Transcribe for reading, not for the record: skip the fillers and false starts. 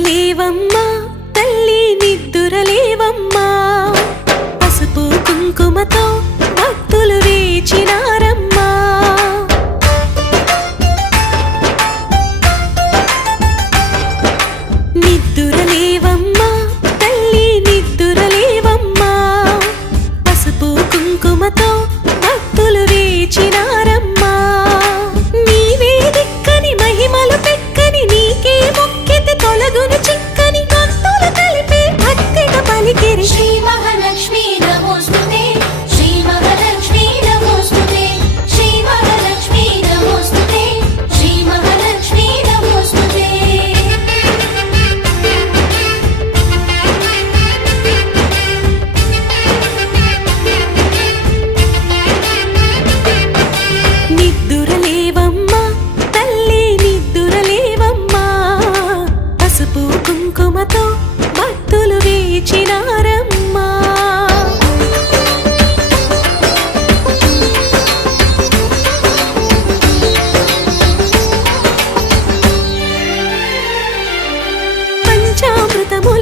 నిద్దురలేవమ్మా తల్లి నిద్దురలేవమ్మా పసుపు కుంకుమతో భక్తులు వేచినారమ్మా నిద్దురలేవమ్మా తల్లి నిద్దురలేవమ్మా పసుపు కుంకుమతో భక్తులు వేచినారమ్మా నీవే దిక్కని మహిమలు పెక్కని నీకే మొక్కితే తొలగును చిక్కని భక్తులు కలిపే భక్తిగా పలికిరి శ్రీ మహాలక్ష్మీ నమోస్తుతే శ్రీ మహాలక్ష్మీ నమోస్తుతే శ్రీ మహాలక్ష్మీ నమోస్తుతే శ్రీ మహాలక్ష్మీ నమోస్తుతే నిద్దురలేవమ్మా తల్లి నిద్దురలేవమ్మా పసుపు కుంకుమతో భక్తులు వేచినారమ్మా